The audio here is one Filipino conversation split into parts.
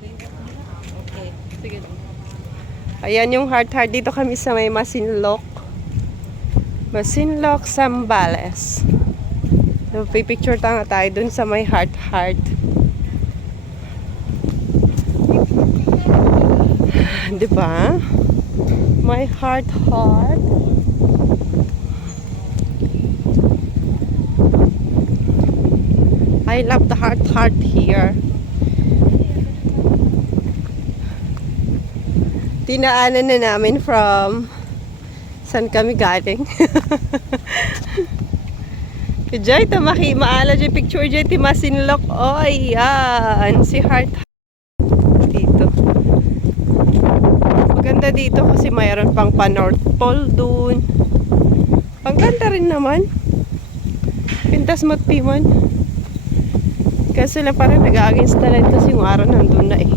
Okay, sige. Ayan yung heart-heart. Dito kami sa may Masinloc. Masinloc, Zambales. So, picture tayo dun sa may heart-heart. Diba? My heart-heart. I love the heart-heart here. Dinaanan na namin from saan kami galing. Joy, tamaki maala dyan picture dyan ti Masinloc. Oh, ayan. Si Heart dito. Maganda dito kasi mayroon pang pa-North Pole dun. Ang ganda rin naman. Pintas Matpiman. Kasi lang parang nag-against the light kasi yung araw nandun na eh.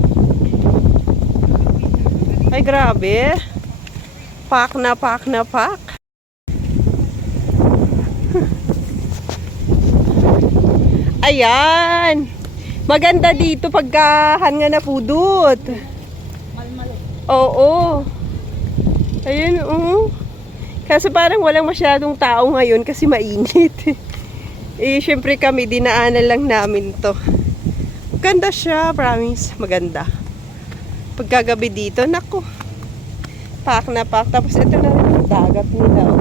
Ay, grabe. Pak na pak na pak. Ayan. Maganda dito pagkahan nga na pudot. Malmalo. Oo. Ayun, oo. Kasi parang walang masyadong tao ngayon kasi mainit. Eh, syempre kami, dinaanan lang namin to. Maganda siya, promise. Maganda. Pagkagabi dito, naku. Pak na pak. Tapos ito na rin yung dagat nila. Oh.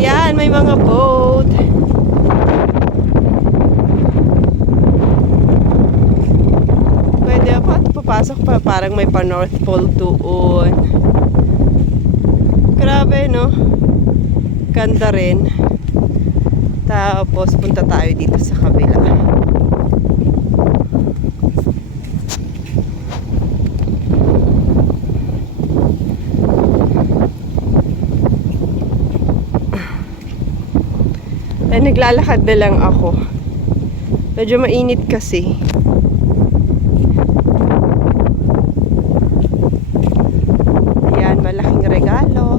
Yan, may mga boat. Pwede pa, papasok pa. Parang may pa North Pole doon. Grabe, no? Ganda rin. Tapos, punta tayo dito sa kabila. Ay, naglalakad na lang ako. Medyo mainit kasi. Ayan, malaking regalo.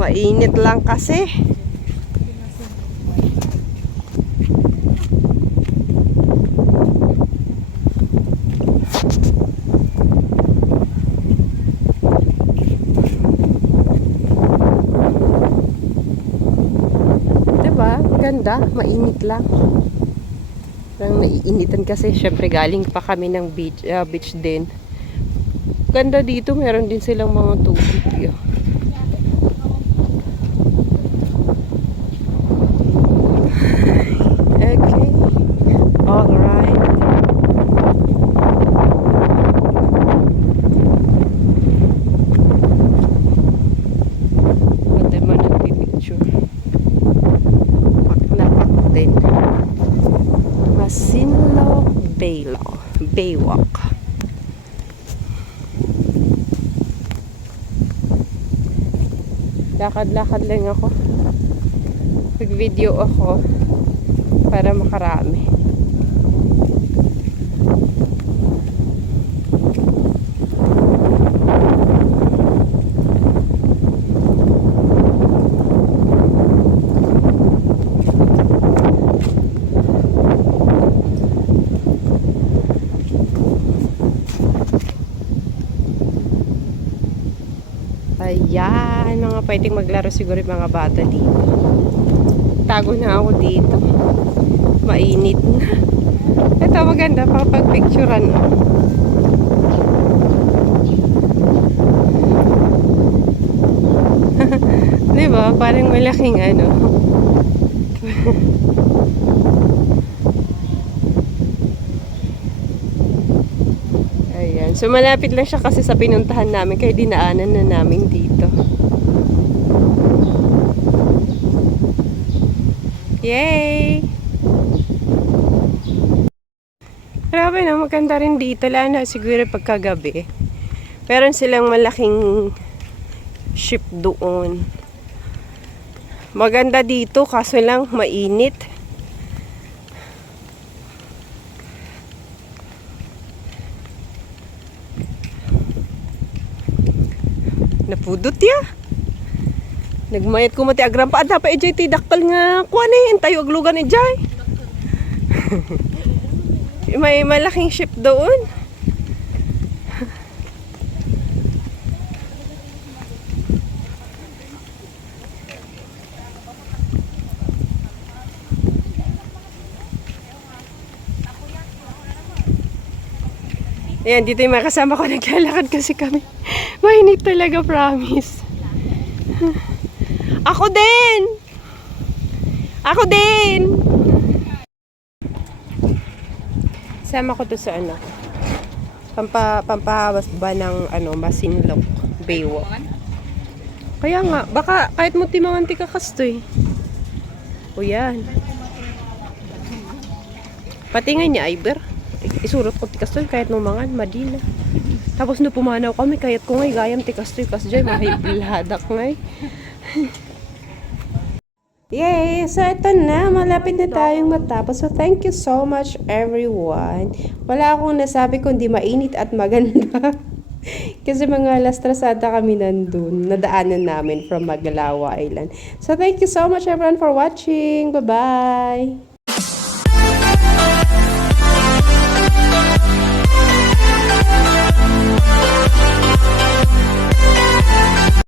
Mainit lang kasi. Ganda, mainit lang. Parang naiinitan kasi syempre galing pa kami ng beach din. Ganda dito, meron din silang mga tubig. Yun. Okay. Alright. Ganda man nagpipicture. Masinloc Baywalk. Lakad-lakad lang ako. Nag-video ako para makarami. Ayan, mga pwedeng maglaro siguro yung mga bata dito. Tago na ako dito. Mainit na. Ito maganda pa pag-picturean. Diba? Parang malaking ano. Ayan. So, malapit lang siya kasi sa pinuntahan namin. Kaya dinaanan na namin dito. Yay! Grabe na, maganda rin dito. Lalo na siguro pagkagabi. Meron silang malaking ship doon. Maganda dito, kaso lang mainit. Napudot ya. Nagmayat ko mati agram pa pa ejay ti dakkel nga kuan tayo aglugan ejay. May malaking ship doon. Ayan, dito yung mga kasama ko naglalakad kasi kami. Mainit talaga, promise. Ako din! Ako din! Sama ko to sa ano. Pampahawas ba ng Masinloc Baywalk. Kaya nga, baka kahit mo timangan ti kakastoy. O yan. Pati nga niya, Iber. Isurot ko ti kastoy kahit numangan, madina. Tapos no pumanaw kami, kahit ko ngay gayam ti kastoy, kasjay, mahipladak ngay. Yay! So, ito na. Malapit na tayong matapos. So, thank you so much, everyone. Wala akong nasabi kundi mainit at maganda. Kasi mga alas 3 kami nandun. Nadaanan namin from Magalawa Island. So, thank you so much, everyone, for watching. Bye-bye!